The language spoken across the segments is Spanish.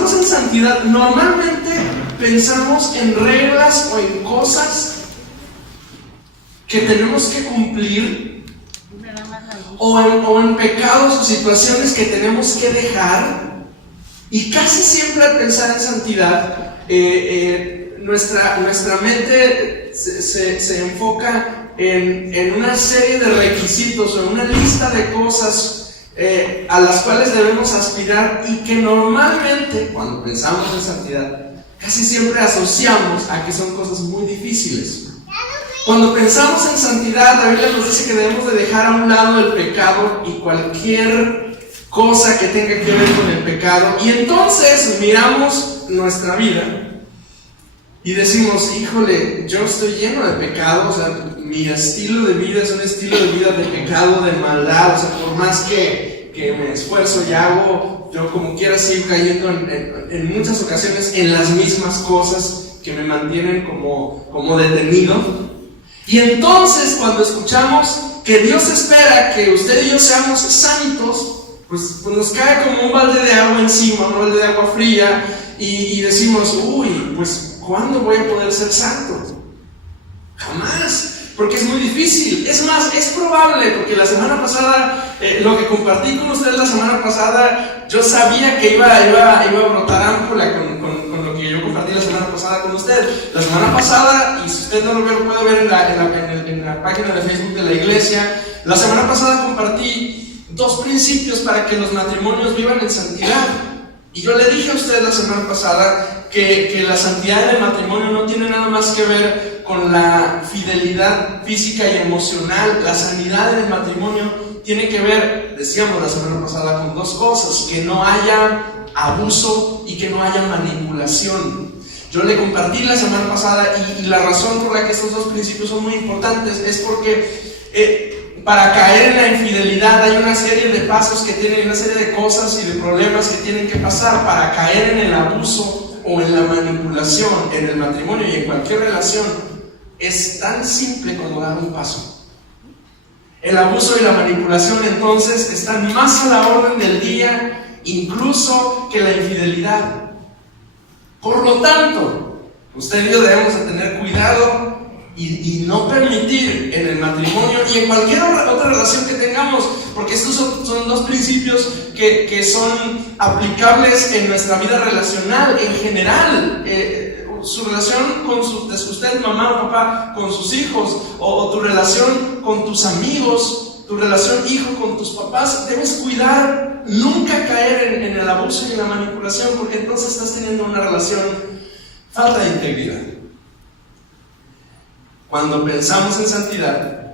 pensamos en santidad, normalmente pensamos en reglas o en cosas que tenemos que cumplir, o en pecados o situaciones que tenemos que dejar. Y casi siempre al pensar en santidad, nuestra mente se enfoca en una serie de requisitos o en una lista de cosas a las cuales debemos aspirar, y que normalmente cuando pensamos en santidad casi siempre asociamos a que son cosas muy difíciles. Cuando pensamos en santidad, la Biblia nos dice que debemos de dejar a un lado el pecado y cualquier cosa que tenga que ver con el pecado, y entonces miramos nuestra vida y decimos: híjole, yo estoy lleno de pecado, o sea, mi estilo de vida es un estilo de vida de pecado, de maldad, o sea, por más que me esfuerzo y hago, yo como quiera sigo cayendo en muchas ocasiones en las mismas cosas que me mantienen como detenido. Y entonces cuando escuchamos que Dios espera que usted y yo seamos santos, pues nos cae como un balde de agua encima, un balde de agua fría, y decimos: uy, pues ¿cuándo voy a poder ser santo? Jamás, porque es muy difícil. Es más, es probable, porque la semana pasada, lo que compartí con ustedes la semana pasada, yo sabía que iba a brotar ámpula con lo que yo compartí la semana pasada con usted. La semana pasada, y si usted no lo ve, lo puede ver en la página de Facebook de la iglesia, la semana pasada compartí 2 principios para que los matrimonios vivan en santidad. Y yo le dije a usted la semana pasada que la santidad del matrimonio no tiene nada más que ver con la fidelidad física y emocional. La sanidad del matrimonio tiene que ver, decíamos la semana pasada, con 2 cosas: que no haya abuso y que no haya manipulación. Yo le compartí la semana pasada, y la razón por la que estos 2 principios son muy importantes es porque para caer en la infidelidad hay una serie de pasos que tienen, una serie de cosas y de problemas que tienen que pasar. Para caer en el abuso o en la manipulación en el matrimonio y en cualquier relación es tan simple como dar un paso. El abuso y la manipulación entonces están más a la orden del día incluso que la infidelidad. Por lo tanto, usted y yo debemos de tener cuidado y no permitir en el matrimonio y en cualquier otra relación que tengamos, porque estos son 2 principios que son aplicables en nuestra vida relacional en general. Su relación con usted, mamá o papá, con sus hijos, o tu relación con tus amigos, tu relación hijo con tus papás, debes cuidar nunca caer en el abuso y en la manipulación, porque entonces estás teniendo una relación falta de integridad. Cuando pensamos en santidad,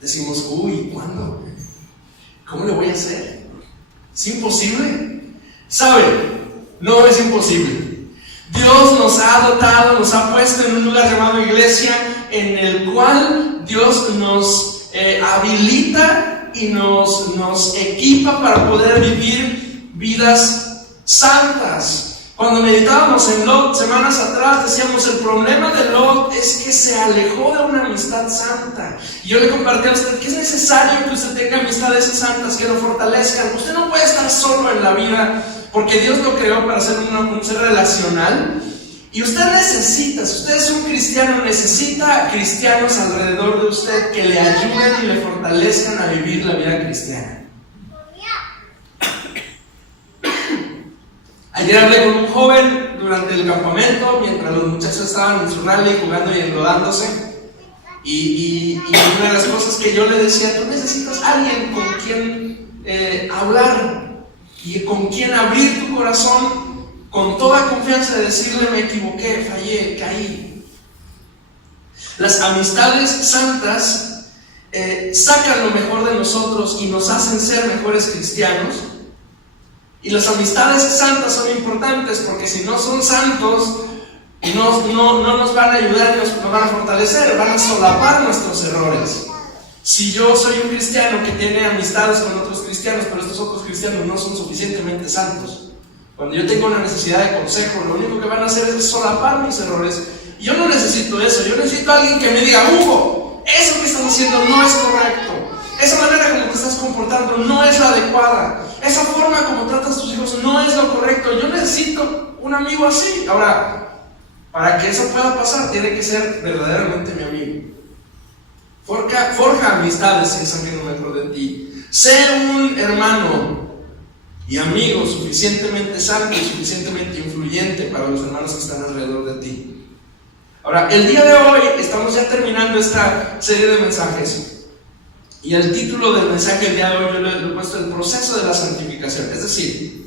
decimos: uy, ¿cuándo? ¿Cómo lo voy a hacer? ¿Es imposible? ¿Sabe? No es imposible. Dios nos ha dotado, nos ha puesto en un lugar llamado iglesia, en el cual Dios nos habilita y nos equipa para poder vivir vidas santas. Cuando meditábamos en Lot semanas atrás, decíamos: el problema de Lot es que se alejó de una amistad santa. Y yo le compartí a usted que es necesario que usted tenga amistades santas que lo fortalezcan. Usted no puede estar solo en la vida, porque Dios lo creó para ser un ser relacional. Y usted necesita, si usted es un cristiano, necesita cristianos alrededor de usted que le ayuden y le fortalezcan a vivir la vida cristiana. Ayer hablé con un joven durante el campamento, mientras los muchachos estaban en su rally jugando y enlodándose. Y una de las cosas que yo le decía: tú necesitas alguien con quien hablar y con quien abrir tu corazón con toda confianza, de decirle: me equivoqué, fallé, caí. Las amistades santas sacan lo mejor de nosotros y nos hacen ser mejores cristianos. Y las amistades santas son importantes, porque si no son santos, no nos van a ayudar, nos van a fortalecer, van a solapar nuestros errores. Si yo soy un cristiano que tiene amistades con otros cristianos, pero estos otros cristianos no son suficientemente santos, cuando yo tengo una necesidad de consejo, lo único que van a hacer es solapar mis errores. Y yo no necesito eso. Yo necesito a alguien que me diga: Hugo, eso que estás haciendo no es correcto, esa manera como te estás comportando no es la adecuada, esa forma como tratas a tus hijos no es lo correcto. Yo necesito un amigo así. Ahora, para que eso pueda pasar, tiene que ser verdaderamente mi amigo. Forja amistades si es amigo mejor de ti. Sé un hermano y amigo suficientemente santo y suficientemente influyente para los hermanos que están alrededor de ti. Ahora, el día de hoy estamos ya terminando esta serie de mensajes. Y el título del mensaje del día de hoy yo le he puesto el proceso de la santificación. Es decir,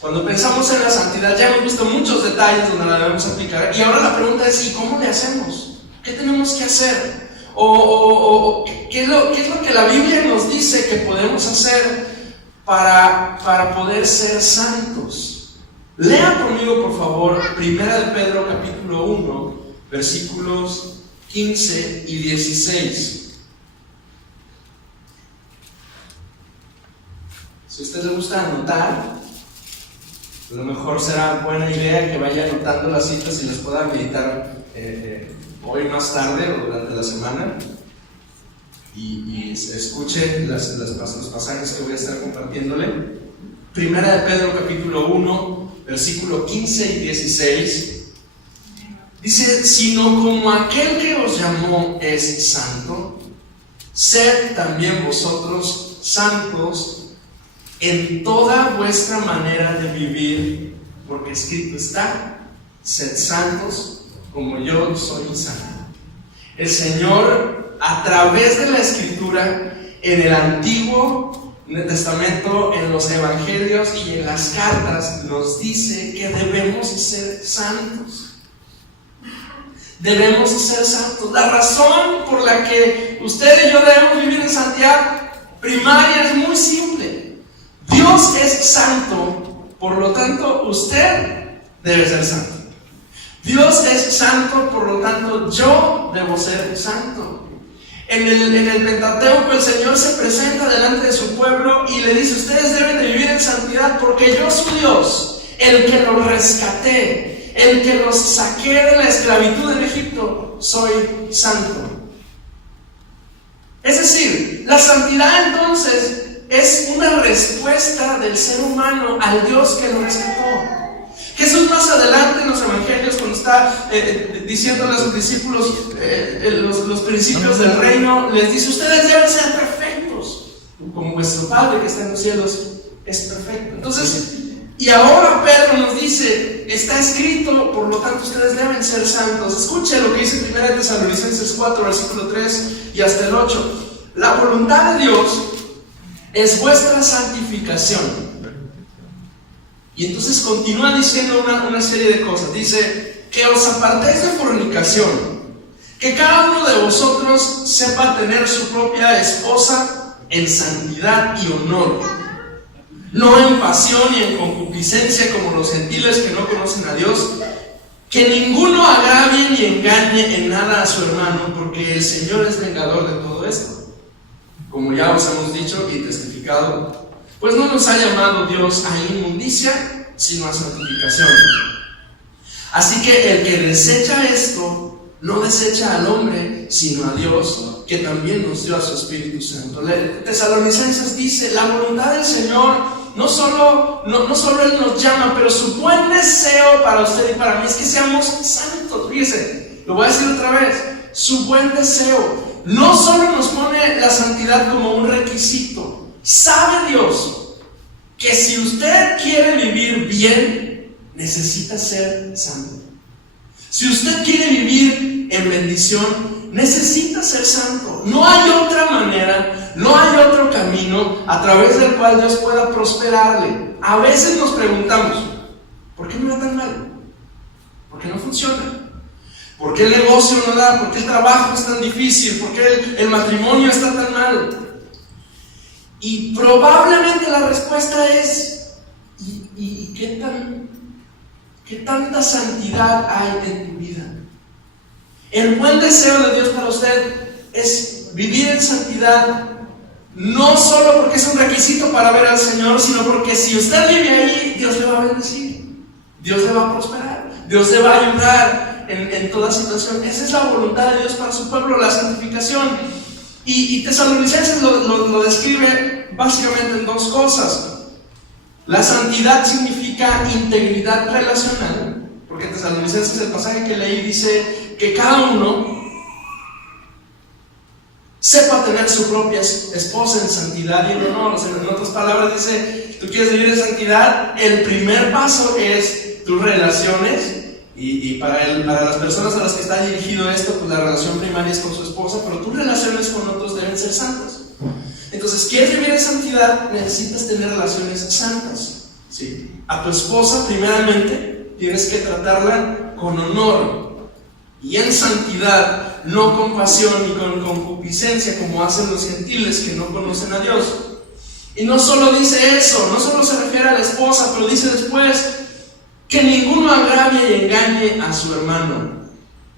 cuando pensamos en la santidad ya hemos visto muchos detalles donde la debemos aplicar. Y ahora la pregunta es, ¿y cómo le hacemos? ¿Qué tenemos que hacer? ¿Qué es lo que la Biblia nos dice que podemos hacer para poder ser santos? Lea conmigo, por favor, 1 de Pedro capítulo 1, versículos 15 y 16. Si a usted le gusta anotar, a lo mejor será buena idea que vaya anotando las citas y las pueda meditar hoy más tarde o durante la semana y escuche los pasajes que voy a estar compartiéndole. Primera de Pedro capítulo 1, versículo 15 y 16 dice: sino como aquel que os llamó es santo, sed también vosotros santos en toda vuestra manera de vivir, porque escrito está: sed santos como yo soy santo. El Señor, a través de la Escritura, en el Antiguo Testamento, en los Evangelios y en las cartas, nos dice que debemos ser santos. Debemos ser santos. La razón por la que usted y yo debemos vivir en santidad primaria es muy simple. Dios es santo, por lo tanto usted debe ser santo. Dios es santo, por lo tanto yo debo ser santo. En el Pentateuco el Señor se presenta delante de su pueblo y le dice: ustedes deben de vivir en santidad porque yo soy Dios, el que los rescaté, el que los saqué de la esclavitud en Egipto, soy santo. Es decir, la santidad entonces es una respuesta del ser humano al Dios que lo rescató. Jesús más adelante en los evangelios, cuando está diciéndole a sus discípulos los principios del reino, les dice: ustedes deben ser perfectos, como vuestro Padre que está en los cielos es perfecto. Entonces, y ahora Pedro nos dice: está escrito, por lo tanto ustedes deben ser santos. Escuche lo que dice 1 Tesalonicenses 4, versículo 3 y hasta el 8. La voluntad de Dios es vuestra santificación. Y entonces continúa diciendo una serie de cosas. Dice: que os apartéis de fornicación, que cada uno de vosotros sepa tener su propia esposa en santidad y honor, no en pasión y en concupiscencia como los gentiles que no conocen a Dios, que ninguno agravie ni engañe en nada a su hermano, porque el Señor es vengador de todo esto, como ya os hemos dicho y testificado. Pues no nos ha llamado Dios a inmundicia, sino a santificación. Así que el que desecha esto, no desecha al hombre, sino a Dios, que también nos dio a su Espíritu Santo. Tesalonicenses dice: la voluntad del Señor, no solo Él nos llama, pero su buen deseo para usted y para mí es que seamos santos. Fíjese, lo voy a decir otra vez: su buen deseo. No solo nos pone la santidad como un requisito. ¿Sabe Dios que si usted quiere vivir bien, necesita ser santo? Si usted quiere vivir en bendición, necesita ser santo. No hay otra manera, no hay otro camino a través del cual Dios pueda prosperarle. A veces nos preguntamos: ¿por qué me va tan mal? ¿Por qué no funciona? ¿Por qué el negocio no da? ¿Por qué el trabajo es tan difícil? ¿Por qué el matrimonio está tan mal? Y probablemente la respuesta es: ¿y qué tanta santidad hay en tu vida? El buen deseo de Dios para usted es vivir en santidad, no solo porque es un requisito para ver al Señor, sino porque si usted vive ahí, Dios le va a bendecir, Dios le va a prosperar, Dios le va a ayudar en toda situación. Esa es la voluntad de Dios para su pueblo, la santificación. Y Tesalonicenses lo describe básicamente en dos cosas. La santidad significa integridad relacional, porque en Tesalonicenses el pasaje que leí dice que cada uno sepa tener su propia esposa en santidad y en honor. O sea, en otras palabras dice, tú quieres vivir en santidad, el primer paso es tus relaciones. Y para las personas a las que está dirigido esto, pues la relación primaria es con su esposa, pero tus relaciones con otros deben ser santas. Entonces, ¿quieres vivir en santidad? Necesitas tener relaciones santas, ¿sí? A tu esposa, primeramente, tienes que tratarla con honor y en santidad, no con pasión ni con concupiscencia, como hacen los gentiles que no conocen a Dios. Y no solo dice eso, no solo se refiere a la esposa, pero dice después que ninguno agravie y engañe a su hermano.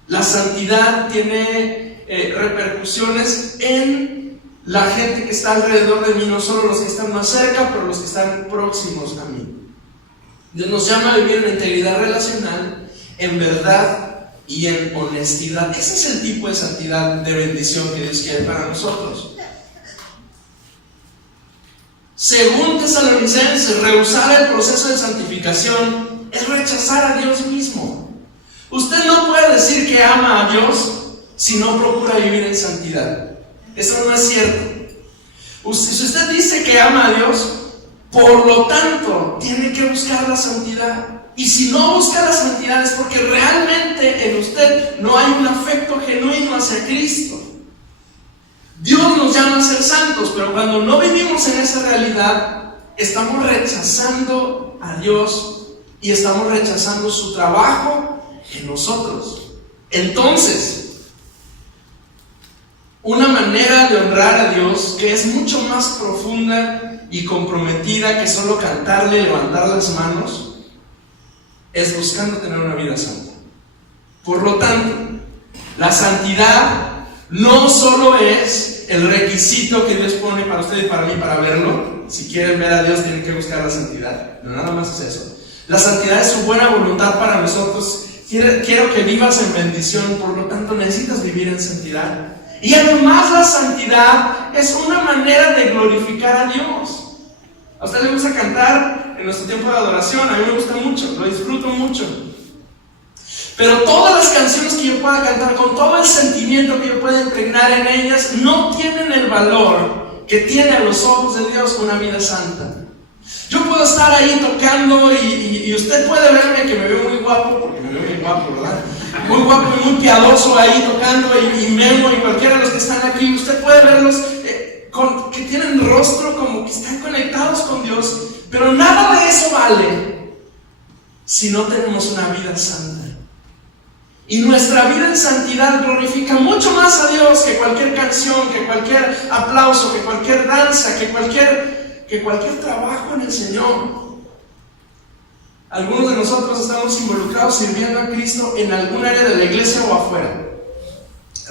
La santidad tiene repercusiones en la gente que está alrededor de mí, no solo los que están más cerca, pero los que están próximos a mí. Dios nos llama a vivir en integridad relacional, en verdad y en honestidad. Ese es el tipo de santidad de bendición que Dios quiere para nosotros. Según Tesalonicenses, rehusar el proceso de santificación es rechazar a Dios mismo. Usted no puede decir que ama a Dios si no procura vivir en santidad. Eso no es cierto. Si usted dice que ama a Dios, por lo tanto, tiene que buscar la santidad. Y si no busca la santidad es porque realmente en usted no hay un afecto genuino hacia Cristo. Dios nos llama a ser santos, pero cuando no vivimos en esa realidad, estamos rechazando a Dios y estamos rechazando su trabajo en nosotros. Entonces, una manera de honrar a Dios que es mucho más profunda y comprometida que solo cantarle, levantar las manos, es buscando tener una vida santa. Por lo tanto, la santidad no solo es el requisito que Dios pone para usted y para mí para verlo. Si quieren ver a Dios, tienen que buscar la santidad. No, nada más es eso. La santidad es su buena voluntad para nosotros. Quiero que vivas en bendición, por lo tanto necesitas vivir en santidad. Y además la santidad es una manera de glorificar a Dios. A usted le gusta cantar en nuestro tiempo de adoración, a mí me gusta mucho, lo disfruto mucho. Pero todas las canciones que yo pueda cantar, con todo el sentimiento que yo pueda impregnar en ellas, no tienen el valor que tiene a los ojos de Dios una vida santa. Yo puedo estar ahí tocando y usted puede verme que me veo muy guapo, porque me veo muy guapo, ¿verdad? Muy guapo y muy piadoso ahí tocando, y Memo y cualquiera de los que están aquí, usted puede verlos que tienen rostro como que están conectados con Dios, pero nada de eso vale si no tenemos una vida santa. Y nuestra vida en santidad glorifica mucho más a Dios que cualquier canción, que cualquier aplauso, que cualquier danza, que cualquier trabajo en el Señor. Algunos de nosotros estamos involucrados sirviendo a Cristo en algún área de la iglesia o afuera.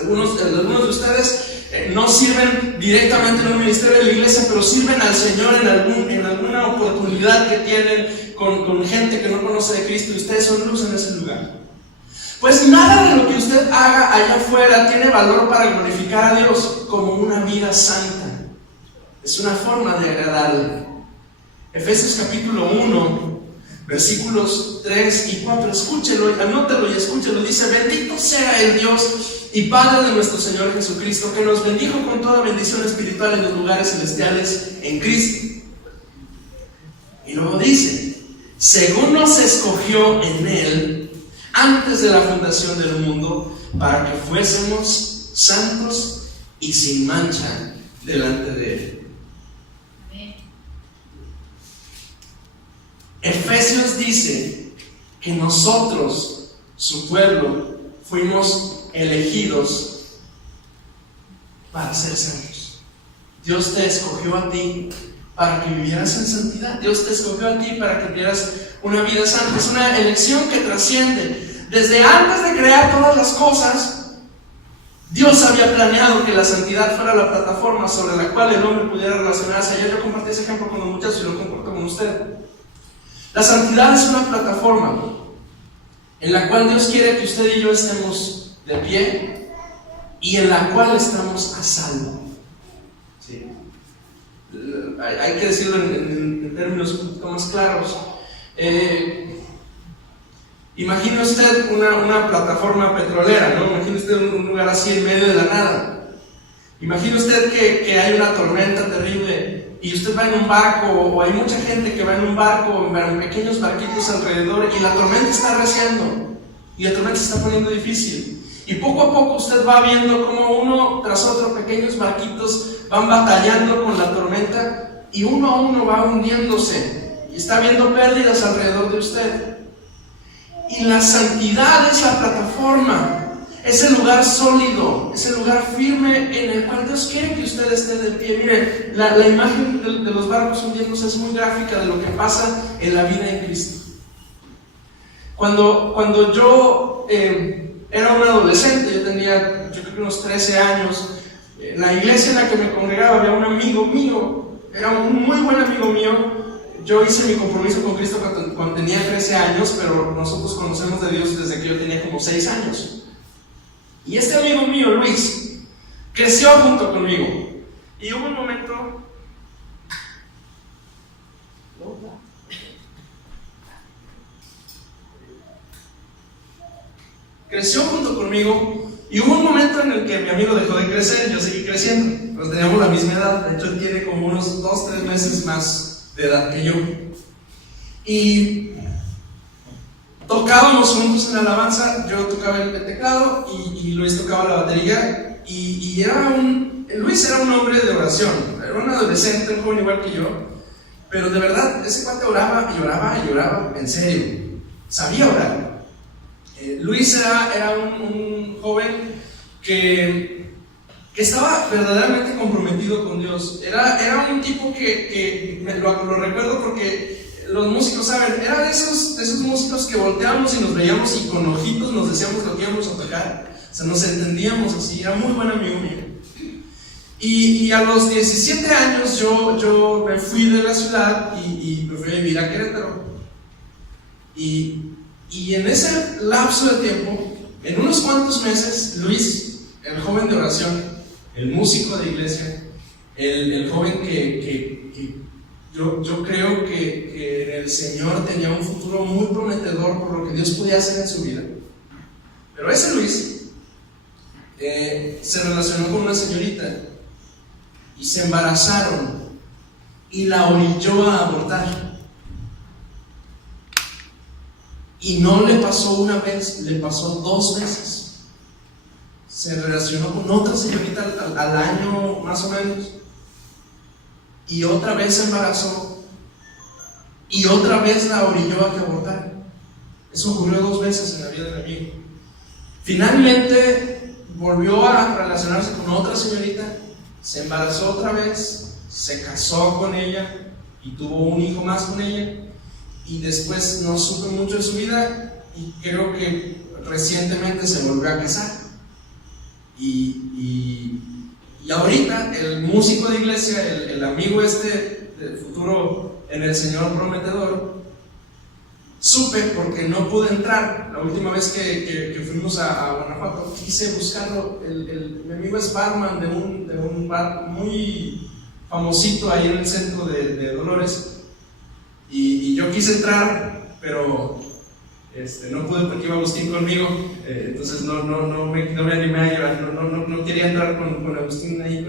Algunos de ustedes no sirven directamente en un ministerio de la iglesia, pero sirven al Señor en alguna oportunidad que tienen con gente que no conoce de Cristo, y ustedes son luz en ese lugar. Pues nada de lo que usted haga allá afuera tiene valor para glorificar a Dios como una vida santa. Es una forma de agradarle. Efesios capítulo 1, versículos 3 y 4, escúchelo, anótelo y escúchelo. Dice: bendito sea el Dios y Padre de nuestro Señor Jesucristo, que nos bendijo con toda bendición espiritual en los lugares celestiales en Cristo. Y luego dice: según nos escogió en Él antes de la fundación del mundo, para que fuésemos santos y sin mancha delante de Él. Efesios dice que nosotros, su pueblo, fuimos elegidos para ser santos. Dios te escogió a ti para que vivieras en santidad. Dios te escogió a ti para que vivieras una vida santa. Es una elección que trasciende. Desde antes de crear todas las cosas, Dios había planeado que la santidad fuera la plataforma sobre la cual el hombre pudiera relacionarse. Ayer yo compartí ese ejemplo con los muchachos y lo comparto con usted. La santidad es una plataforma en la cual Dios quiere que usted y yo estemos de pie y en la cual estamos a salvo. ¿Sí? hay que decirlo en términos un poquito más claros. Imagine usted una plataforma petrolera, ¿no? Imagine usted un lugar así en medio de la nada. Imagine usted que hay una tormenta terrible y usted va en un barco, o hay mucha gente que va en un barco, en pequeños barquitos alrededor, y la tormenta está arreciando y la tormenta se está poniendo difícil. Y poco a poco usted va viendo como uno tras otro pequeños barquitos van batallando con la tormenta, y uno a uno va hundiéndose y está viendo pérdidas alrededor de usted. Y la santidad es la plataforma, es el lugar sólido, es el lugar firme en el cual Dios quiere que usted esté de pie. Mire, la imagen de los barcos hundiéndose es muy gráfica de lo que pasa en la vida en Cristo. Cuando yo era un adolescente, yo tenía, yo creo que unos 13 años, en la iglesia en la que me congregaba había un amigo mío, era un muy buen amigo mío. Yo hice mi compromiso con Cristo cuando tenía 13 años, pero nosotros conocemos de Dios desde que yo tenía como 6 años. Y este amigo mío, Luis, creció junto conmigo. Y hubo un momento... Creció junto conmigo, y hubo un momento en el que mi amigo dejó de crecer, yo seguí creciendo. Pues teníamos la misma edad, de hecho él tiene como unos 2-3 meses más de edad que yo. Y tocábamos juntos en la alabanza, yo tocaba el teclado y Luis tocaba la batería, y Luis era un hombre de oración, era un adolescente, un joven igual que yo, pero de verdad ese cuate oraba y oraba y oraba en serio, sabía orar. Luis era un joven que estaba verdaderamente comprometido con Dios. Era un tipo que lo recuerdo porque los músicos saben, era de esos músicos que volteábamos y nos veíamos y con ojitos nos decíamos lo que íbamos a tocar. O sea, nos entendíamos así, era muy buen amigo mío. Y a los 17 años yo me fui de la ciudad y me fui a vivir a Querétaro. Y en ese lapso de tiempo, en unos cuantos meses, Luis, el joven de oración, el músico de iglesia, el joven que yo creo que en el Señor tenía un futuro muy prometedor por lo que Dios podía hacer en su vida. Pero ese Luis se relacionó con una señorita y se embarazaron y la orilló a abortar. Y no le pasó una vez, le pasó 2 veces. Se relacionó con otra señorita al año más o menos, y otra vez se embarazó, y otra vez la orilló a que abortara. Eso ocurrió 2 veces en la vida del amigo. Finalmente volvió a relacionarse con otra señorita, se embarazó otra vez, se casó con ella y tuvo un hijo más con ella. Y después no supe mucho de su vida, y creo que recientemente se volvió a casar. Y ahorita el músico de iglesia, el amigo del futuro en el Señor prometedor, supe porque no pude entrar. La última vez que fuimos a Guanajuato, quise buscarlo. Mi amigo es barman de un bar muy famosito ahí en el centro de Dolores. Y yo quise entrar, pero no pude porque iba Agustín conmigo, entonces no me animé a llevar, no quería entrar con Agustín ahí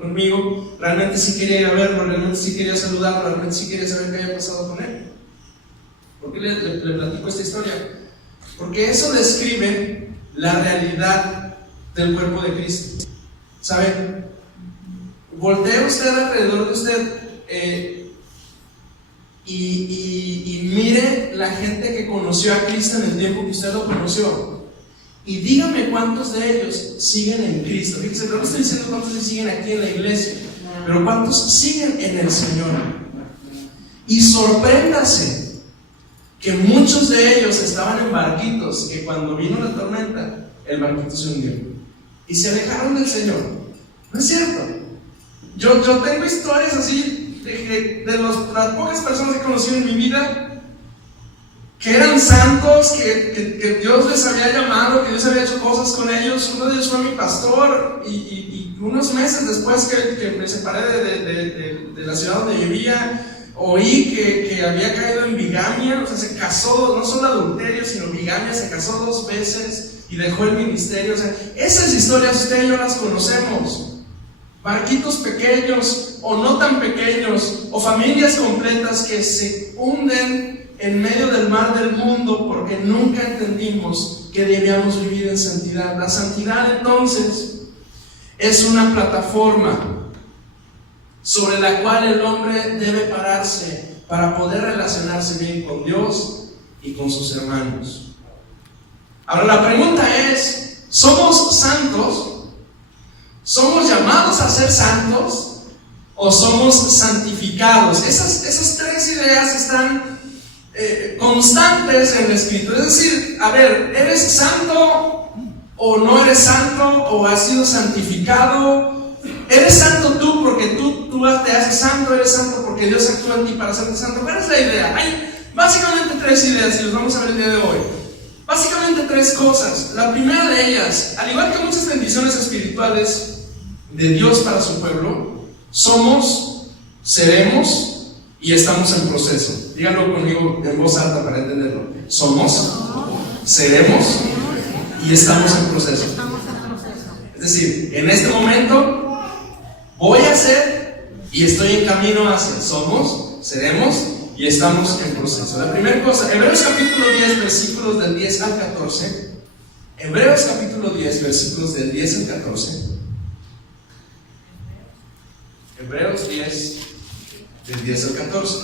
conmigo. Realmente sí quería ir a verlo, realmente sí quería saludarlo, realmente sí quería saber qué había pasado con él. ¿Por qué le platico esta historia? Porque eso describe la realidad del cuerpo de Cristo. ¿Saben? Voltea usted alrededor de usted y mire la gente que conoció a Cristo en el tiempo que usted lo conoció, y dígame cuántos de ellos siguen en Cristo. Fíjense, no estoy diciendo cuántos siguen aquí en la iglesia, pero cuántos siguen en el Señor. Y sorpréndase que muchos de ellos estaban en barquitos que cuando vino la tormenta el barquito se hundió y se alejaron del Señor. ¿No es cierto? Yo tengo historias así de las pocas personas que he conocido en mi vida, que eran santos, que Dios les había llamado, que Dios había hecho cosas con ellos. Uno de ellos fue mi pastor, y unos meses después que me separé de la ciudad donde vivía, oí que había caído en bigamia. O sea, se casó, no solo adulterio, sino bigamia, se casó 2 veces y dejó el ministerio. O sea, esas historias usted y yo las conocemos. Barquitos pequeños o no tan pequeños, o familias completas que se hunden en medio del mar del mundo porque nunca entendimos que debíamos vivir en santidad. La santidad, entonces, es una plataforma sobre la cual el hombre debe pararse para poder relacionarse bien con Dios y con sus hermanos. Ahora la pregunta es, ¿somos santos? ¿Somos llamados a ser santos o somos santificados? Esas 3 ideas están constantes en la Escritura. Es decir, a ver, ¿eres santo o no eres santo o has sido santificado? ¿Eres santo tú porque tú te haces santo? ¿Eres santo porque Dios actúa en ti para hacerte santo? ¿Cuál es la idea? Hay básicamente 3 ideas y los vamos a ver el día de hoy. Básicamente 3 cosas. La primera de ellas, al igual que muchas bendiciones espirituales de Dios para su pueblo, somos, seremos y estamos en proceso. Díganlo conmigo en voz alta para entenderlo. Somos, seremos y estamos en proceso. Es decir, en este momento voy a ser y estoy en camino hacia. Somos, seremos y estamos en proceso. La primera cosa, Hebreos capítulo 10, versículos del 10 al 14. Hebreos capítulo 10, versículos del 10 al 14. Hebreos 10, del 10 al 14.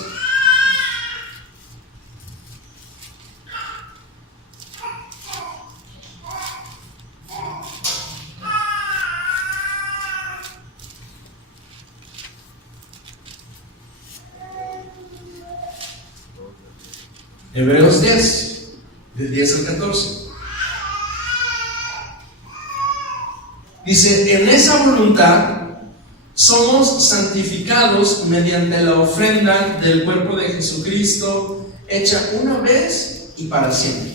Hebreos 10, del 10 al 14. Dice, en esa voluntad somos santificados mediante la ofrenda del cuerpo de Jesucristo, hecha una vez y para siempre.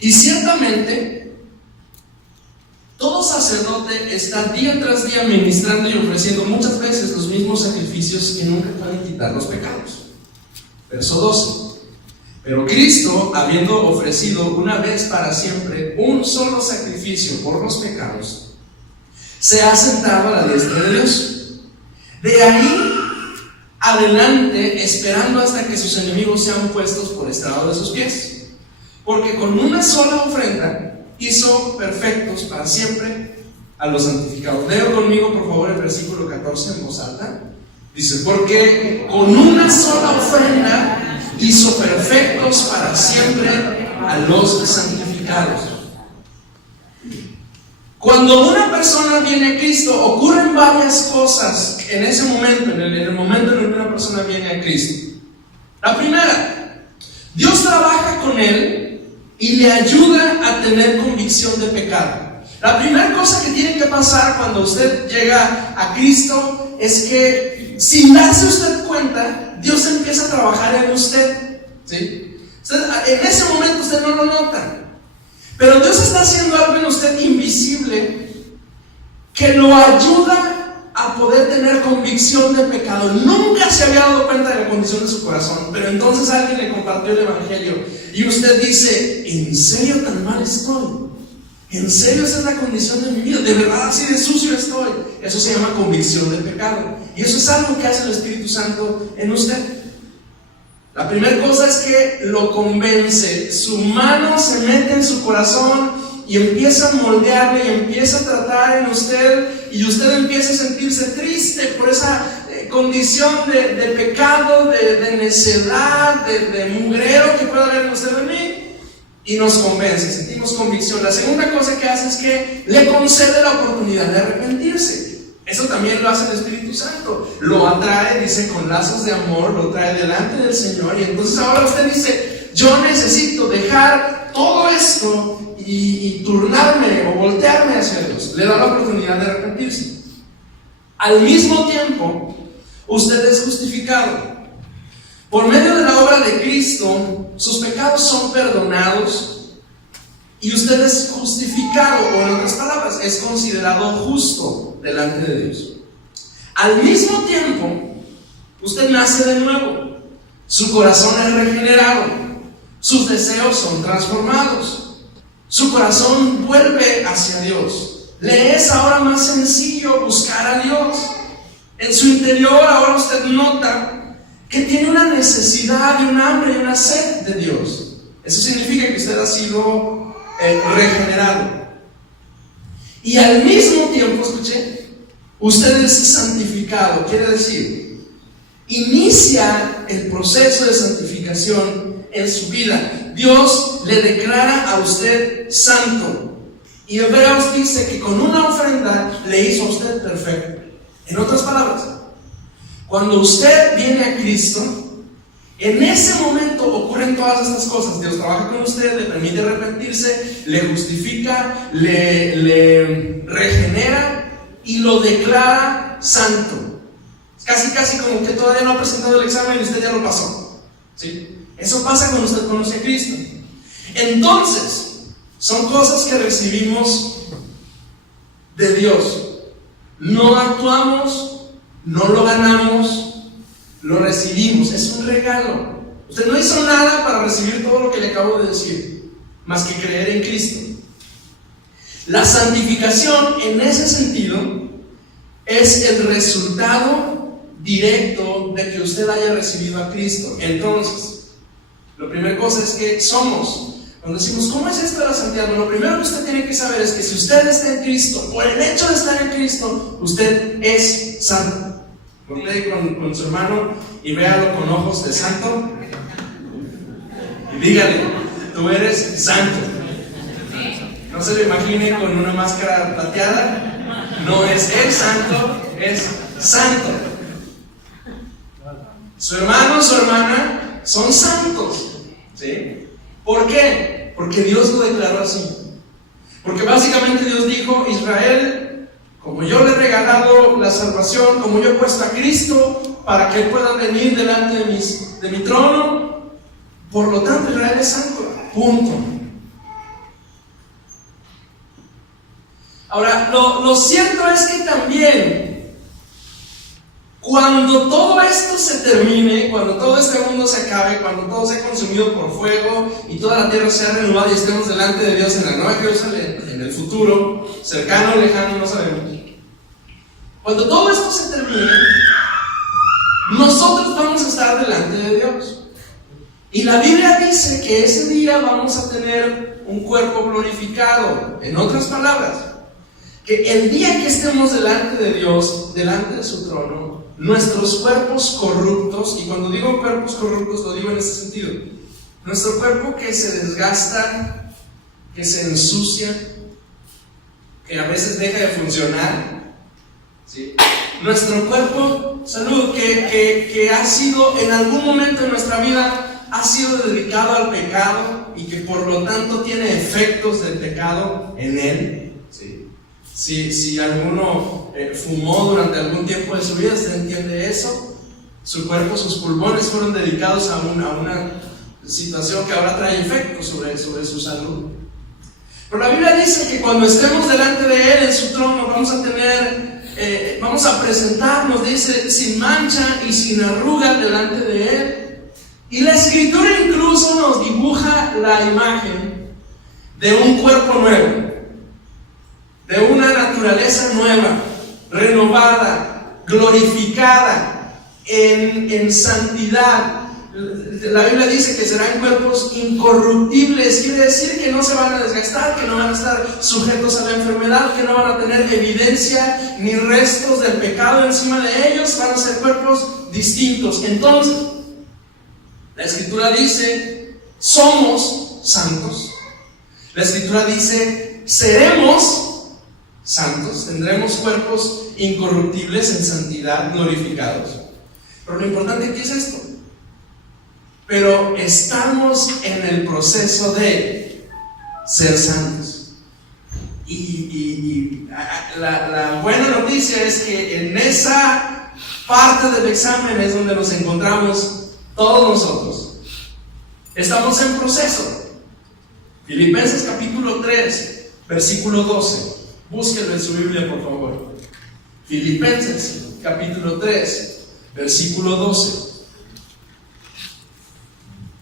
Y ciertamente, todo sacerdote está día tras día ministrando y ofreciendo muchas veces los mismos sacrificios que nunca pueden quitar los pecados. Verso 12. Pero Cristo, habiendo ofrecido una vez para siempre un solo sacrificio por los pecados, se ha sentado a la diestra de Dios. De ahí adelante, esperando hasta que sus enemigos sean puestos por estrado de sus pies. Porque con una sola ofrenda hizo perfectos para siempre a los santificados. Leo conmigo, por favor, el versículo 14 en voz alta. Dice, porque con una sola ofrenda hizo perfectos para siempre a los santificados. Cuando una persona viene a Cristo, ocurren varias cosas en ese momento, en el momento en el que una persona viene a Cristo. La primera, Dios trabaja con él y le ayuda a tener convicción de pecado. La primera cosa que tiene que pasar cuando usted llega a Cristo es que, sin darse usted cuenta, Dios empieza a trabajar en usted, ¿sí? En ese momento usted no lo nota, pero Dios está haciendo algo en usted invisible que lo ayuda a poder tener convicción de pecado. Nunca se había dado cuenta de la condición de su corazón, pero entonces alguien le compartió el evangelio y usted dice, ¿en serio tan mal estoy? ¿En serio esa es la condición de mi vida? ¿De verdad así de sucio estoy? Eso se llama convicción de pecado. Y eso es algo que hace el Espíritu Santo en usted. La primera cosa es que lo convence. Su mano se mete en su corazón y empieza a moldearle y empieza a tratar en usted. Y usted empieza a sentirse triste por esa condición de pecado, de necedad, de mugrero que puede haber en usted en mí. Y nos convence, sentimos convicción. La segunda cosa que hace es que le concede la oportunidad de arrepentirse. Eso también lo hace el Espíritu Santo. Lo atrae, dice, con lazos de amor, lo trae delante del Señor. Y entonces ahora usted dice, yo necesito dejar todo esto y turnarme o voltearme hacia Dios. Le da la oportunidad de arrepentirse. Al mismo tiempo, usted es justificado. Por medio de la obra de Cristo, sus pecados son perdonados Y usted es justificado, o en otras palabras, es considerado justo delante de Dios. Al mismo tiempo, usted nace de nuevo. Su corazón es regenerado. Sus deseos son transformados. Su corazón vuelve hacia Dios. Le es ahora más sencillo buscar a Dios. En su interior ahora usted nota que tiene una necesidad, un hambre y una sed de Dios. Eso significa que usted ha sido regenerado. Y al mismo tiempo, escuche, usted es santificado. Quiere decir, inicia el proceso de santificación en su vida. Dios le declara a usted santo. Y Hebreos dice que con una ofrenda le hizo a usted perfecto. En otras palabras, cuando usted viene a Cristo, en ese momento ocurren todas estas cosas. Dios trabaja con usted, le permite arrepentirse, le justifica, le regenera y lo declara santo. Casi como que todavía no ha presentado el examen y usted ya lo pasó, ¿sí? Eso pasa cuando usted conoce a Cristo. Entonces, son cosas que recibimos de Dios. No actuamos, no lo ganamos, lo recibimos. Es un regalo. Usted no hizo nada para recibir todo lo que le acabo de decir, más que creer en Cristo. La santificación, en ese sentido, es el resultado directo de que usted haya recibido a Cristo. Entonces, la primera cosa es que somos. Cuando decimos, ¿cómo es esto de la santidad? Bueno, lo primero que usted tiene que saber es que si usted está en Cristo, por el hecho de estar en Cristo, usted es santo. Voltee con su hermano y véalo con ojos de santo y dígale, tú eres santo. No se lo imagine con una máscara plateada. No es el santo, es santo. Su hermano, su hermana son santos, ¿sí? ¿Por qué? Porque Dios lo declaró así. Porque básicamente Dios dijo, Israel, como yo le he regalado la salvación, como yo he puesto a Cristo para que Él pueda venir delante de mi trono, por lo tanto Israel es santo. Punto. Ahora, lo cierto es que también, cuando todo esto se termine, cuando todo este mundo se acabe, cuando todo sea consumido por fuego y toda la tierra sea renovada y estemos delante de Dios en la Nueva Jerusalén, en el futuro, cercano o lejano, no sabemos. Cuando todo esto se termine, nosotros vamos a estar delante de Dios. Y la Biblia dice que ese día vamos a tener un cuerpo glorificado. En otras palabras, que el día que estemos delante de Dios, delante de su trono, nuestros cuerpos corruptos, y cuando digo cuerpos corruptos lo digo en ese sentido, nuestro cuerpo que se desgasta, que se ensucia, que a veces deja de funcionar, ¿sí? Nuestro cuerpo, salud, que ha sido en algún momento de nuestra vida, ha sido dedicado al pecado y que por lo tanto tiene efectos del pecado en él, ¿sí? Si alguno fumó durante algún tiempo de su vida, ¿usted entiende eso? Su cuerpo, sus pulmones fueron dedicados a una situación que ahora trae efectos sobre su salud. Pero la Biblia dice que cuando estemos delante de Él en su trono vamos a presentarnos, dice, sin mancha y sin arruga delante de Él. Y la Escritura incluso nos dibuja la imagen de un cuerpo nuevo, de una naturaleza nueva, renovada, glorificada, en santidad. La Biblia dice que serán cuerpos incorruptibles, quiere decir que no se van a desgastar, que no van a estar sujetos a la enfermedad, que no van a tener evidencia ni restos del pecado encima de ellos, van a ser cuerpos distintos. Entonces, la Escritura dice, somos santos. La Escritura dice, seremos santos, tendremos cuerpos incorruptibles en santidad, glorificados. Pero lo importante aquí es esto. Pero estamos en el proceso de ser santos. Y la buena noticia es que en esa parte del examen es donde nos encontramos todos nosotros. Estamos en proceso. Filipenses capítulo 3, versículo 12. Búsquenlo en su Biblia, por favor. Filipenses capítulo 3, versículo 12.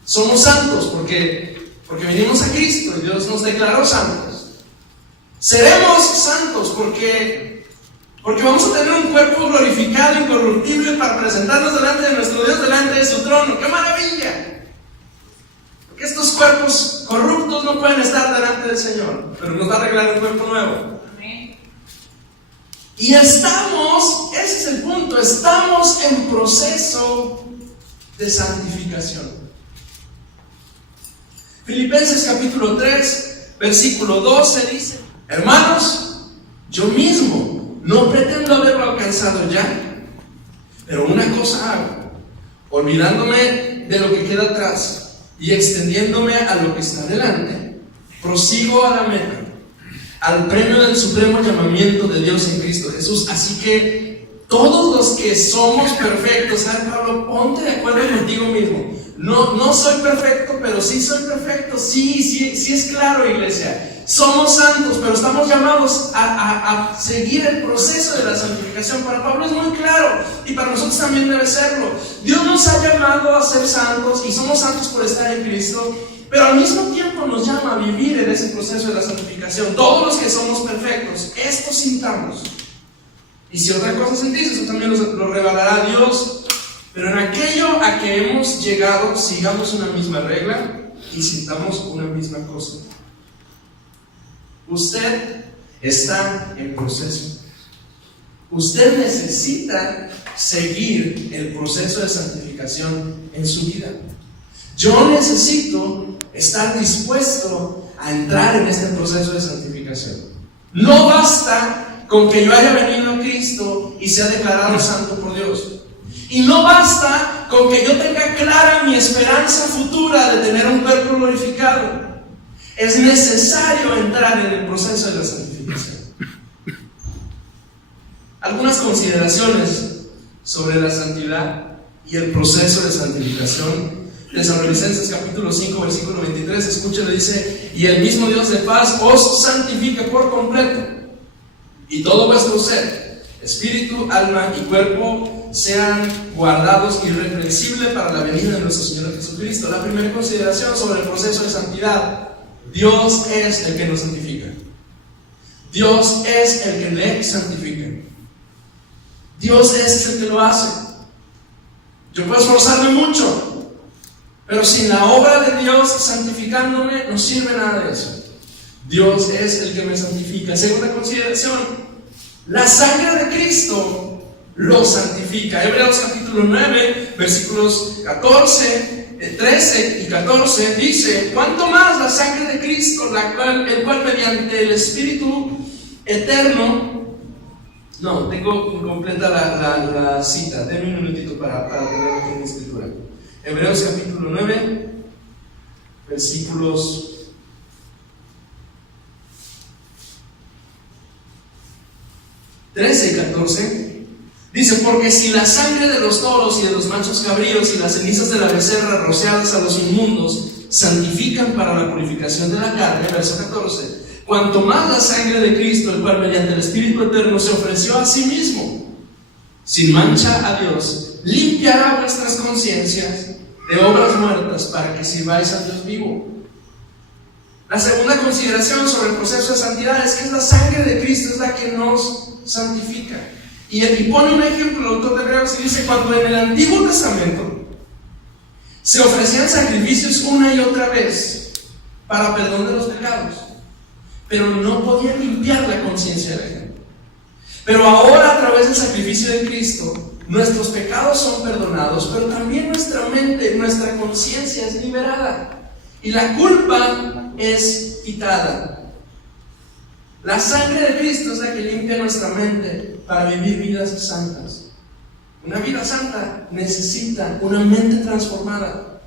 Somos santos porque venimos a Cristo y Dios nos declaró santos. Seremos santos porque vamos a tener un cuerpo glorificado, incorruptible, para presentarnos delante de nuestro Dios, delante de su trono. ¡Qué maravilla! Porque estos cuerpos corruptos no pueden estar delante del Señor, pero nos va a arreglar un cuerpo nuevo. Amén. Y estamos, ese es el punto, estamos en proceso de santificación. Filipenses capítulo 3, versículo 12 dice: hermanos, yo mismo no pretendo haberlo alcanzado ya, pero una cosa hago, olvidándome de lo que queda atrás y extendiéndome a lo que está delante, prosigo a la meta, al premio del supremo llamamiento de Dios en Cristo Jesús. Así que todos los que somos perfectos, ¿sabes, Pablo? Ponte de acuerdo contigo mismo. No soy perfecto, pero sí soy perfecto. Sí es claro, iglesia. Somos santos, pero estamos llamados a seguir el proceso de la santificación. Para Pablo es muy claro, y para nosotros también debe serlo. Dios nos ha llamado a ser santos, y somos santos por estar en Cristo, pero al mismo tiempo nos llama a vivir en ese proceso de la santificación. Todos los que somos perfectos, esto sintamos. Y si otra cosa sentís, eso también lo revelará Dios. Pero en aquello a que hemos llegado, sigamos una misma regla y sintamos una misma cosa. Usted está en proceso. Usted necesita seguir el proceso de santificación en su vida. Yo necesito estar dispuesto a entrar en este proceso de santificación. No basta con que yo haya venido a Cristo y sea declarado santo por Dios. Y no basta con que yo tenga clara mi esperanza futura de tener un cuerpo glorificado. Es necesario entrar en el proceso de la santificación. Algunas consideraciones sobre la santidad y el proceso de santificación. Tesalonicenses capítulo 5, versículo 23, escúchalo, dice: y el mismo Dios de paz os santifique por completo, y todo vuestro ser, espíritu, alma y cuerpo, sean guardados irreprensibles para la venida de nuestro Señor Jesucristo. La primera consideración sobre el proceso de santidad: Dios es el que nos santifica. Dios es el que le santifica. Dios es el que lo hace. Yo puedo esforzarme mucho, pero sin la obra de Dios santificándome no sirve nada de eso. Dios es el que me santifica. Segunda consideración: la sangre de Cristo lo santifica. Hebreos capítulo 9, versículos 13 y 14 dice: cuanto más la sangre de Cristo, el cual mediante el Espíritu eterno. No, tengo incompleta la cita. Denme un minutito para tener aquí en la escritura. Hebreos capítulo 9, versículos 13 y 14. Dice: porque si la sangre de los toros y de los machos cabríos y las cenizas de la becerra rociadas a los inmundos santifican para la purificación de la carne, verso 14, cuanto más la sangre de Cristo, el cual mediante el Espíritu eterno se ofreció a sí mismo, sin mancha a Dios, limpiará vuestras conciencias de obras muertas para que sirváis a Dios vivo. La segunda consideración sobre el proceso de santidad es que es la sangre de Cristo es la que nos santifica. Y pone un ejemplo el autor de Hebreos y dice: cuando en el Antiguo Testamento se ofrecían sacrificios una y otra vez para perdón de los pecados, pero no podían limpiar la conciencia de la gente. Pero ahora, a través del sacrificio de Cristo, nuestros pecados son perdonados, pero también nuestra mente, nuestra conciencia es liberada y la culpa es quitada. La sangre de Cristo es la que limpia nuestra mente para vivir vidas santas. Una vida santa necesita una mente transformada.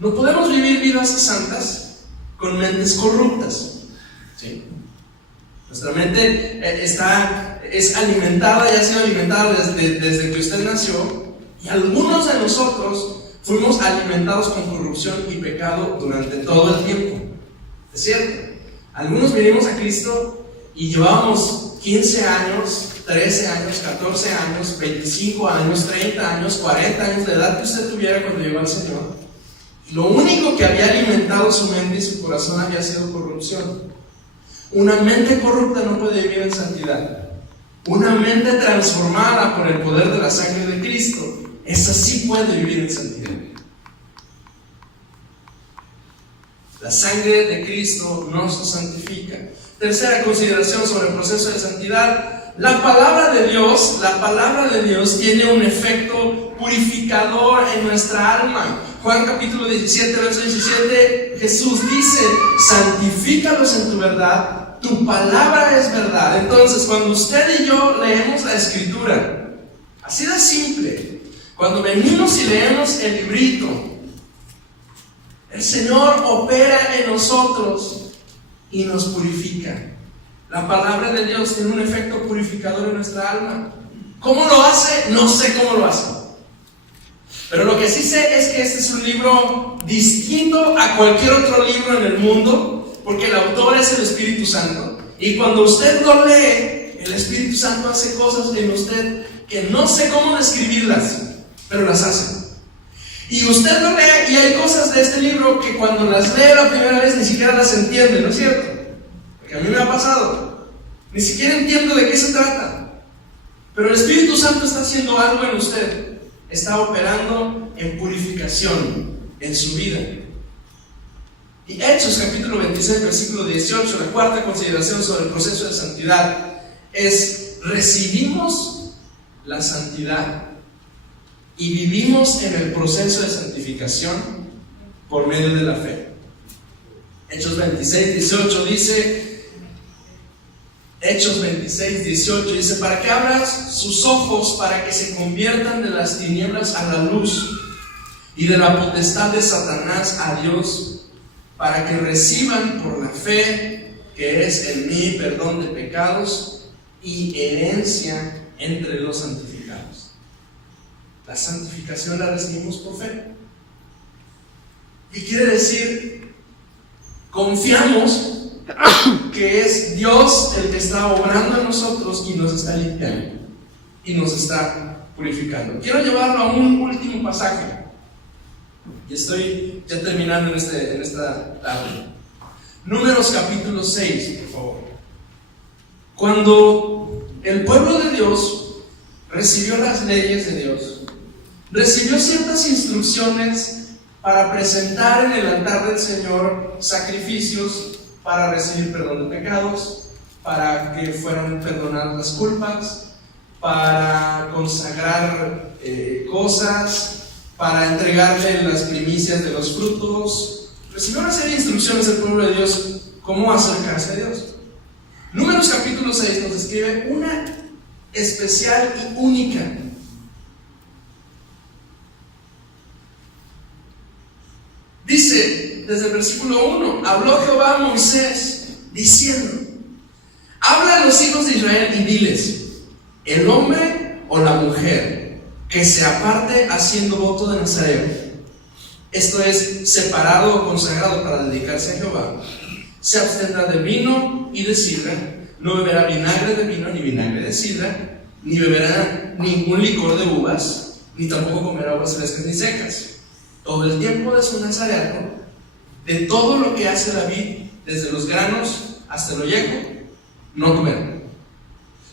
No podemos vivir vidas santas con mentes corruptas. ¿Sí? Nuestra mente es alimentada y ha sido alimentada desde que usted nació, y algunos de nosotros fuimos alimentados con corrupción y pecado durante todo el tiempo. ¿Es cierto? Algunos vinimos a Cristo y llevábamos 15 años, 13 años, 14 años, 25 años, 30 años, 40 años de edad que usted tuviera cuando llegó al Señor. Y lo único que había alimentado su mente y su corazón había sido corrupción. Una mente corrupta no puede vivir en santidad. Una mente transformada por el poder de la sangre de Cristo, esa sí puede vivir en santidad. La sangre de Cristo nos santifica. Tercera consideración sobre el proceso de santidad. La palabra de Dios tiene un efecto purificador en nuestra alma. Juan capítulo 17, verso 17, Jesús dice: santifícalos en tu verdad, tu palabra es verdad. Entonces, cuando usted y yo leemos la Escritura, así de simple, cuando venimos y leemos el librito, el Señor opera en nosotros y nos purifica. La palabra de Dios tiene un efecto purificador en nuestra alma. ¿Cómo lo hace? No sé cómo lo hace. Pero lo que sí sé es que este es un libro distinto a cualquier otro libro en el mundo, porque el autor es el Espíritu Santo. Y cuando usted lo lee, el Espíritu Santo hace cosas en usted que no sé cómo describirlas, pero las hace. Y usted lo lee y hay cosas de este libro que cuando las lee la primera vez ni siquiera las entiende, ¿no es cierto? Porque a mí me ha pasado. Ni siquiera entiendo de qué se trata. Pero el Espíritu Santo está haciendo algo en usted. Está operando en purificación en su vida. Y Hechos capítulo 26, versículo 18, la cuarta consideración sobre el proceso de santidad es: recibimos la santidad y vivimos en el proceso de santificación por medio de la fe. Hechos 26, 18 dice: Hechos 26, 18 dice: para que abras sus ojos, para que se conviertan de las tinieblas a la luz y de la potestad de Satanás a Dios, para que reciban por la fe que es en mí perdón de pecados y herencia entre los santificados. La santificación la recibimos por fe. ¿Qué quiere decir? Confiamos que es Dios el que está obrando en nosotros y nos está limpiando y nos está purificando. Quiero llevarlo a un último pasaje y estoy ya terminando en esta tarde. Números capítulo 6, por favor. Cuando el pueblo de Dios recibió las leyes de Dios, recibió ciertas instrucciones para presentar en el altar del Señor sacrificios para recibir perdón de pecados, para que fueran perdonadas las culpas, para consagrar cosas, para entregarle las primicias de los frutos. Recibió una serie de instrucciones del pueblo de Dios cómo acercarse a Dios. Números capítulo 6 nos describe una especial y única. Dice, desde el versículo 1, habló Jehová a Moisés, diciendo: habla a los hijos de Israel y diles: el hombre o la mujer que se aparte haciendo voto de Nazareo, esto es, separado o consagrado para dedicarse a Jehová, se abstendrá de vino y de sidra, no beberá vinagre de vino ni vinagre de sidra, ni beberá ningún licor de uvas, ni tampoco comerá uvas frescas ni secas. Todo el tiempo de su nazareato, de todo lo que hace la vid, desde los granos hasta el ollejo, no comerá.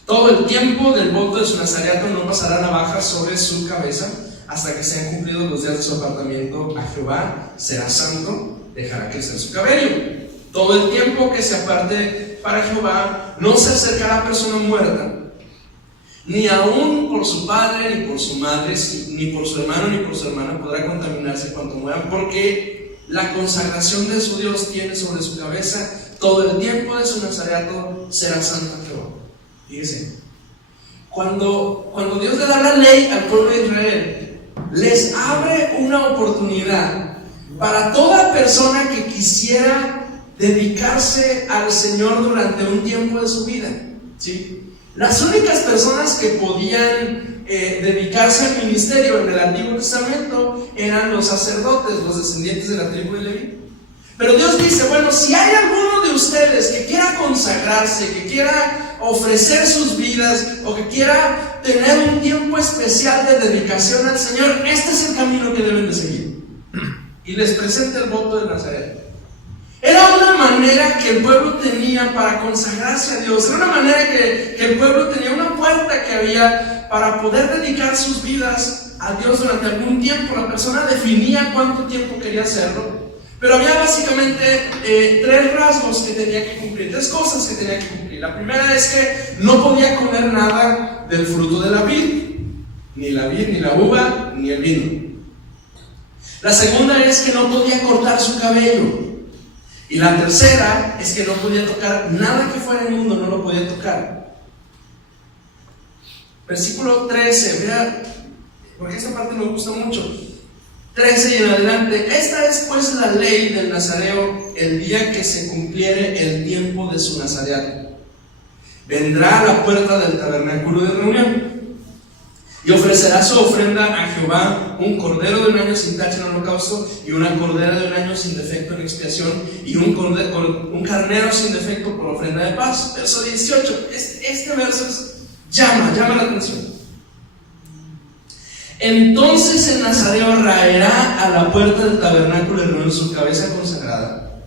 Todo el tiempo del voto de su nazareato no pasará navaja sobre su cabeza hasta que sean cumplidos los días de su apartamiento a Jehová. Será santo, dejará crecer su cabello. Todo el tiempo que se aparte para Jehová no se acercará a persona muerta, ni aún por su padre, ni por su madre, ni por su hermano, ni por su hermana podrá contaminarse cuando mueran, porque la consagración de su Dios tiene sobre su cabeza. Todo el tiempo de su nazareato será santo a Jehová. Fíjense, cuando Dios le da la ley al pueblo de Israel, les abre una oportunidad para toda persona que quisiera dedicarse al Señor durante un tiempo de su vida, ¿sí? Las únicas personas que podían dedicarse al ministerio en el Antiguo Testamento eran los sacerdotes, los descendientes de la tribu de Leví. Pero Dios dice, bueno, si hay alguno de ustedes que quiera consagrarse, que quiera ofrecer sus vidas o que quiera tener un tiempo especial de dedicación al Señor, este es el camino que deben de seguir. Y les presenta el voto de Nazaret. Era una manera que el pueblo tenía para consagrarse a Dios. Era una manera que el pueblo tenía, una puerta que había para poder dedicar sus vidas a Dios durante algún tiempo. La persona definía cuánto tiempo quería hacerlo. Pero había básicamente tres rasgos que tenía que cumplir, tres cosas que tenía que cumplir. La primera es que no podía comer nada del fruto de la vid, ni la uva, ni el vino. La segunda es que no podía cortar su cabello. Y la tercera es que no podía tocar nada que fuera inmundo, no lo podía tocar. Versículo 13, vea, porque esta parte me gusta mucho. 13 y en adelante. Esta es pues la ley del nazareo el día que se cumpliere el tiempo de su nazareato. Vendrá a la puerta del tabernáculo de reunión y ofrecerá su ofrenda a Jehová, un cordero de un año sin tacha en holocausto y una cordera de un año sin defecto en expiación y un carnero sin defecto por ofrenda de paz. Verso 18. Este verso llama la atención. Entonces el nazareo raerá a la puerta del tabernáculo de reunión su cabeza consagrada,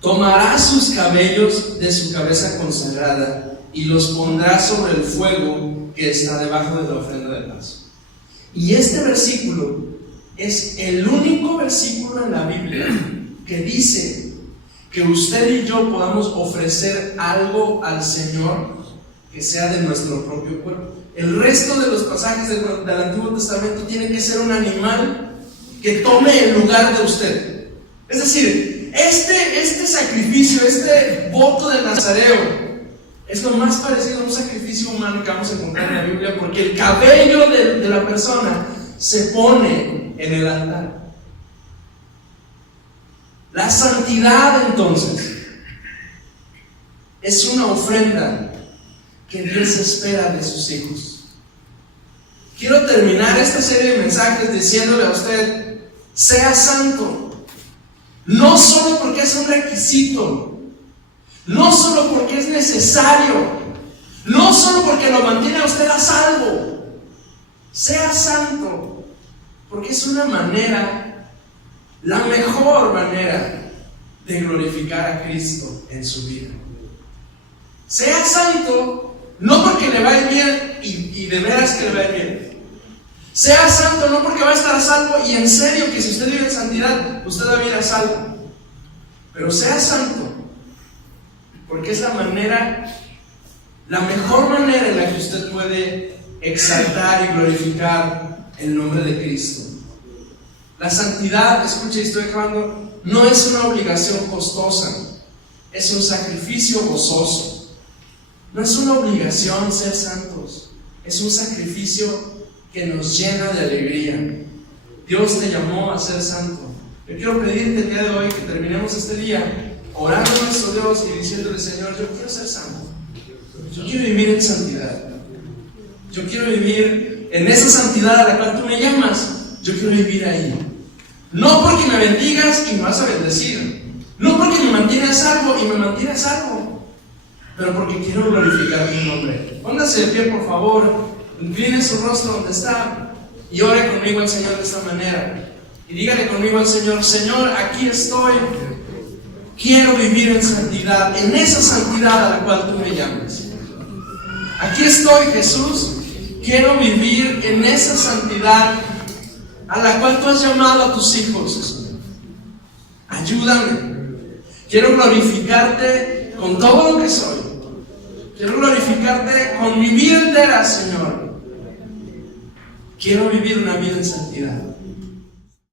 tomará sus cabellos de su cabeza consagrada y los pondrá sobre el fuego que está debajo de la ofrenda de paz. Y este versículo es el único versículo en la Biblia que dice que usted y yo podamos ofrecer algo al Señor que sea de nuestro propio cuerpo. El resto de los pasajes del Antiguo Testamento tiene que ser un animal que tome el lugar de usted. Es decir, este sacrificio, este voto de nazareo es lo más parecido a un sacrificio humano que vamos a encontrar en la Biblia, porque el cabello de la persona se pone en el altar. La santidad, entonces, es una ofrenda que Dios espera de sus hijos. Quiero terminar esta serie de mensajes diciéndole a usted: sea santo. No solo porque es un requisito, no solo porque es necesario, no solo porque lo mantiene a usted a salvo. Sea santo porque es una manera, la mejor manera de glorificar a Cristo en su vida. Sea santo no porque le va a ir bien y de veras que le va a ir bien. Sea santo no porque va a estar a salvo, y en serio que si usted vive en santidad, usted va a vivir a salvo. Pero sea santo porque es la mejor manera en la que usted puede exaltar y glorificar el nombre de Cristo. La santidad, escuche, estoy acabando, no es una obligación costosa, es un sacrificio gozoso. No es una obligación ser santos, es un sacrificio que nos llena de alegría. Dios te llamó a ser santo. Yo quiero pedirte el día de hoy que terminemos este día orando a nuestro Dios y diciéndole: Señor, yo quiero ser santo. Yo quiero vivir en santidad. Yo quiero vivir en esa santidad a la cual tú me llamas. Yo quiero vivir ahí. No porque me bendigas y me vas a bendecir. No porque me mantienes a salvo y me mantienes a salvo, pero porque quiero glorificar tu nombre. Póngase de pie, por favor, incline su rostro donde está y ore conmigo al Señor de esta manera. Y dígale conmigo al Señor: Señor, aquí estoy. Quiero vivir en santidad, en esa santidad a la cual tú me llamas. Aquí estoy, Jesús. Quiero vivir en esa santidad a la cual tú has llamado a tus hijos. Ayúdame. Quiero glorificarte con todo lo que soy. Quiero glorificarte con mi vida entera, Señor. Quiero vivir una vida en santidad.